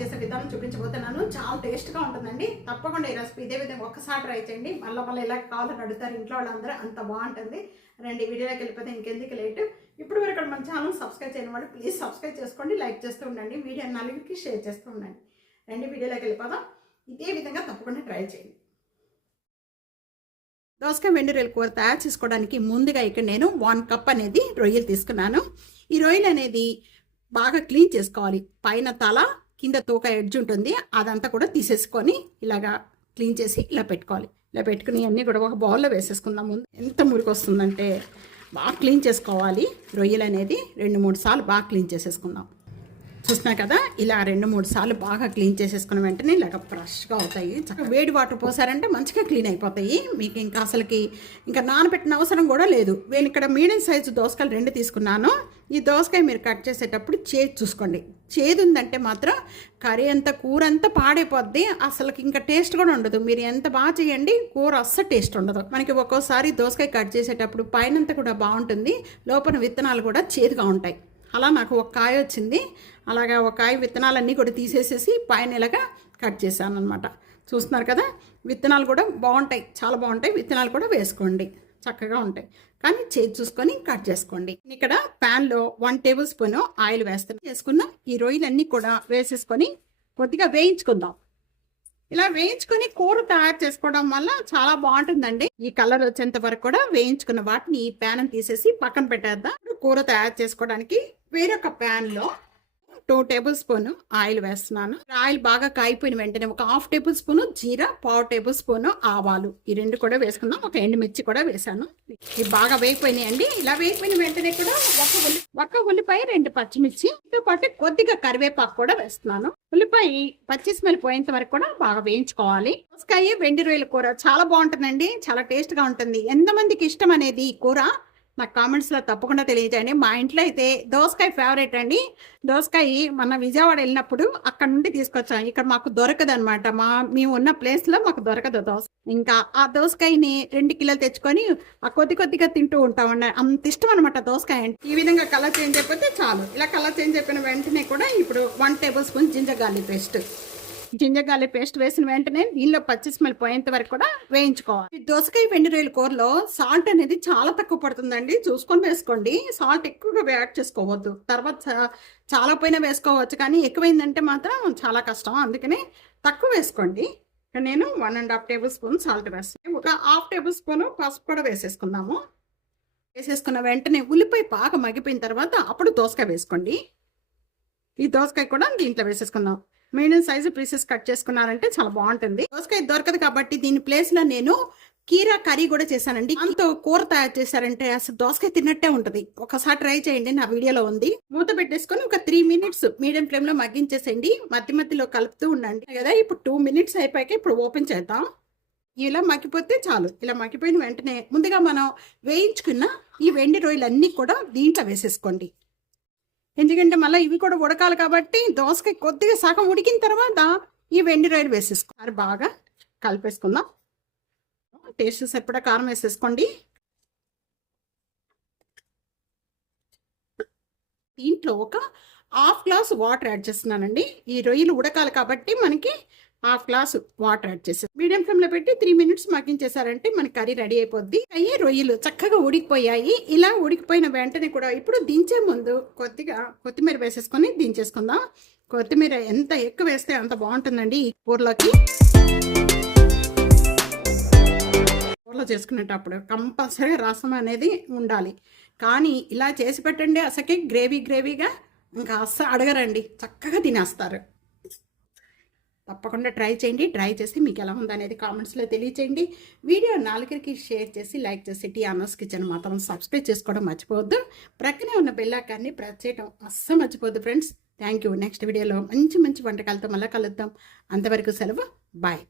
చేసే విధానం చూపించబోతున్నాను. చాలా టేస్ట్గా ఉంటుందండి. తప్పకుండా ఈ రెసిపీ ఇదే విధంగా ఒక్కసారి ట్రై చేయండి. మళ్ళీ మళ్ళీ ఇలా కావాలని అడుగుతారు ఇంట్లో వాళ్ళందరూ అంత బాగుంటుంది. రండి వీడియోలోకి వెళ్ళిపోతే ఇంకెందుకు లేట్ ఇప్పుడు వరకు మన ఛానల్ సబ్స్క్రైబ్ చేయని వాళ్ళు ప్లీజ్ సబ్స్క్రైబ్ చేసుకోండి లైక్ చేస్తూ ఉండండి వీడియో నలుగురికి షేర్ చేస్తూ ఉండండి. రెండు వీడియోలోకి వెళ్ళిపోదాం. ఇదే విధంగా తప్పకుండా ట్రై చేయండి. దోసకాయ వెండి రొయ్యల కూర తయారు చేసుకోవడానికి ముందుగా ఇక్కడ నేను వన్ కప్ అనేది రొయ్యలు తీసుకున్నాను. ఈ రొయ్యలు అనేది బాగా క్లీన్ చేసుకోవాలి. పైన తల కింద తూక ఎడ్జ్ ఉంటుంది. అదంతా కూడా తీసేసుకొని ఇలాగా క్లీన్ చేసి ఇలా పెట్టుకోవాలి. ఇలా పెట్టుకుని అన్నీ కూడా ఒక బౌల్లో వేసేసుకుందాం. ముందు ఎంత మురికి వస్తుందంటే బాగా క్లీన్ చేసుకోవాలి. రొయ్యలు అనేది రెండు మూడు సార్లు బాగా క్లీన్ చేసేసుకుందాం. చూస్తున్నా కదా ఇలా రెండు మూడు సార్లు బాగా క్లీన్ చేసేసుకున్న వెంటనే ఇలాగ ఫ్రెష్గా అవుతాయి. చక్కగా వేడి వాటర్ పోసారంటే మంచిగా క్లీన్ అయిపోతాయి. మీకు ఇంకా అసలుకి ఇంకా నానబెట్టిన అవసరం కూడా లేదు. నేను ఇక్కడ మీడియం సైజు దోసకాయలు రెండు తీసుకున్నాను. ఈ దోసకాయ మీరు కట్ చేసేటప్పుడు చేదు చూసుకోండి. చేదు ఉందంటే మాత్రం కర్రీ అంత కూర అంతా పాడైపోద్ది. అసలుకి ఇంకా టేస్ట్ కూడా ఉండదు. మీరు ఎంత బాగా చేయండి కూర అస్సలు టేస్ట్ ఉండదు. మనకి ఒక్కోసారి దోసకాయ కట్ చేసేటప్పుడు పైనంతా కూడా బాగుంటుంది. లోపల విత్తనాలు కూడా చేదుగా ఉంటాయి. అలా నాకు ఒక కాయ వచ్చింది. అలాగా ఒక కాయ విత్తనాలన్నీ కూడా తీసేసేసి పైన ఇలాగా కట్ చేశాను అనమాట చూస్తున్నారు కదా? విత్తనాలు కూడా బాగుంటాయి. చాలా బాగుంటాయి. విత్తనాలు కూడా వేసుకోండి. చక్కగా ఉంటాయి. కానీ చేతి చూసుకొని కట్ చేసుకోండి. ఇక్కడ ప్యాన్లో వన్ టేబుల్ స్పూన్ ఆయిల్ వేస్తాను. వేసుకున్న ఈ రొయ్యలన్నీ కూడా వేసేసుకొని కొద్దిగా వేయించుకుందాం. ఇలా వేయించుకొని కూర తయారు చేసుకోవడం వల్ల చాలా బాగుంటుందండి. ఈ కలర్ వచ్చేంత వరకు కూడా వేయించుకున్న వాటిని ఈ ప్యాన్ తీసేసి పక్కన పెట్టేద్దాం. కూర తయారు చేసుకోవడానికి వేరొక ప్యాన్లో టూ టేబుల్ స్పూన్ ఆయిల్ వేస్తున్నాను. ఆయిల్ బాగా కాయిపోయిన వెంటనే ఒక హాఫ్ టేబుల్ స్పూన్ జీరా పావు టేబుల్ స్పూన్ ఆవాలు. ఈ రెండు కూడా వేసుకున్నాం ఒక ఎండుమిర్చి కూడా వేసాను. ఇవి బాగా వేగిపోయినాయండి. ఇలా వేగిపోయిన వెంటనే కూడా ఒక ఉల్లి ఒక ఉల్లిపాయ రెండు పచ్చిమిర్చి. తో పాటు కొద్దిగా కరివేపాకు కూడా వేస్తున్నాను. ఉల్లిపాయ పచ్చి స్మెల్ పోయేంత వరకు కూడా బాగా వేయించుకోవాలి. దోసకాయ వెండి రొయ్యల కూర చాలా బాగుంటుందండి. చాలా టేస్ట్గా ఉంటుంది. ఎంతమందికి ఇష్టం అనేది ఈ కూర? నాకు కామెంట్స్లో తప్పకుండా తెలియజేయండి. మా ఇంట్లో అయితే దోసకాయ ఫేవరెట్ అండి. దోసకాయ మన విజయవాడ వెళ్ళినప్పుడు అక్కడ నుండి తీసుకొచ్చాం ఇక్కడ మాకు దొరకదు అనమాట మా మేము ఉన్న ప్లేస్లో మాకు దొరకదు దోస. ఇంకా ఆ దోసకాయని రెండు కిలోలు తెచ్చుకొని ఆ కొద్ది కొద్దిగా తింటూ ఉంటామండి అంత ఇష్టం అనమాట దోసకాయ అంటే. ఈ విధంగా కలర్ చేంజ్ అయిపోతే చాలు. ఇలా కలర్ చేంజ్ అయిపోయిన వెంటనే కూడా ఇప్పుడు one table spoon ginger garlic paste ginger garlic paste వేసిన వెంటనే దీనిలో పచ్చి స్మెల్ పోయేంత వరకు కూడా వేయించుకోవాలి. ఈ దోసకాయ వెండి రొయ్యల కూరలో సాల్ట్ అనేది చాలా తక్కువ పడుతుందండి. చూసుకొని వేసుకోండి. సాల్ట్ ఎక్కువగా యాడ్ చేసుకోవద్దు. తర్వాత చాలా పోయినా వేసుకోవచ్చు. కానీ ఎక్కువైందంటే మాత్రం చాలా కష్టం. అందుకని తక్కువ వేసుకోండి. నేను one and half table spoon salt వేస్తాను ఒక హాఫ్ టేబుల్ స్పూన్ పసుపు కూడా వేసేసుకుందాము. వేసేసుకున్న వెంటనే ఉల్లిపాయ బాగా మగ్గిపోయిన తర్వాత అప్పుడు దోసకాయ వేసుకోండి. ఈ దోసకాయ కూడా దీంట్లో వేసేసుకుందాం. మీడియం సైజు పీసెస్ కట్ చేసుకున్నారంటే చాలా బాగుంటుంది. దోసకాయ దొరకదు కాబట్టి దీని ప్లేస్లో నేను కీరా కర్రీ కూడా చేశానండి. అంత కూర తయారు చేశారంటే అసలు దోసకాయ తిన్నట్టే ఉంటది. ఒకసారి ట్రై చేయండి నా వీడియోలో ఉంది. మూత పెట్టేసుకొని ఒక త్రీ మినిట్స్ మీడియం ఫ్లేమ్లో మగ్గించేసేయండి. మధ్య మధ్యలో కలుపుతూ ఉండండి. కదా ఇప్పుడు టూ మినిట్స్ అయిపోయాక ఇప్పుడు ఓపెన్ చేద్దాం. ఇలా మగ్గిపోతే చాలు. ఇలా మగ్గిపోయిన వెంటనే ముందుగా మనం వేయించుకున్న ఈ వెండి రొయ్యలన్నీ కూడా దీంట్లో వేసేసుకోండి. ఎందుకంటే మళ్ళీ ఇవి కూడా ఉడకాలి కాబట్టి దోసకాయ కొద్దిగా సగం ఉడికిన తర్వాత ఈ వెండి రొయ్యలు వేసేసుకోవాలి బాగా కలిపేసుకుందాం. టేస్ట్ సరిపడా కారం వేసేసుకోండి. దీంట్లో ఒక హాఫ్ గ్లాస్ వాటర్ యాడ్ చేస్తున్నానండి. ఈ రొయ్యలు ఉడకాలి కాబట్టి మనకి హాఫ్ గ్లాస్ వాటర్ యాడ్ చేసాం మీడియం ఫ్లేమ్లో పెట్టి త్రీ మినిట్స్ మగ్గించేసారంటే మన కర్రీ రెడీ అయిపోద్ది. అయ్యి రొయ్యలు చక్కగా ఉడికిపోయాయి. ఇలా ఉడికిపోయిన వెంటనే కూడా ఇప్పుడు దించే ముందు కొద్దిగా కొత్తిమీర వేసేసుకొని దించేసుకుందాం. కొత్తిమీర ఎంత ఎక్కువ వేస్తే అంత బాగుంటుందండి ఈ కూరలోకి. కూరలో చేసుకునేటప్పుడు కంపల్సరీ రసం అనేది ఉండాలి. కానీ ఇలా చేసి పెట్టండి అసకే గ్రేవీ గ్రేవీగా ఇంకా అస్సలు అడగరండి. చక్కగా తినేస్తారు. తప్పకుండా ట్రై చేయండి ట్రై చేసి మీకు ఎలా ఉందనేది కామెంట్స్లో తెలియచేయండి. వీడియో నాలుగురికి షేర్ చేసి లైక్ చేసి టీ అనర్స్ కిచెన్ మాత్రం సబ్స్క్రైబ్ చేసుకోవడం మర్చిపోవద్దు. ప్రక్కనే ఉన్న బెల్లాకాన్ని ప్రెస్ చేయడం అస్సలు మర్చిపోద్దు ఫ్రెండ్స్. Thank you. నెక్స్ట్ వీడియోలో మంచి మంచి వంటకాలతో మళ్ళీ కలుద్దాం. అంతవరకు సెలవు. బాయ్.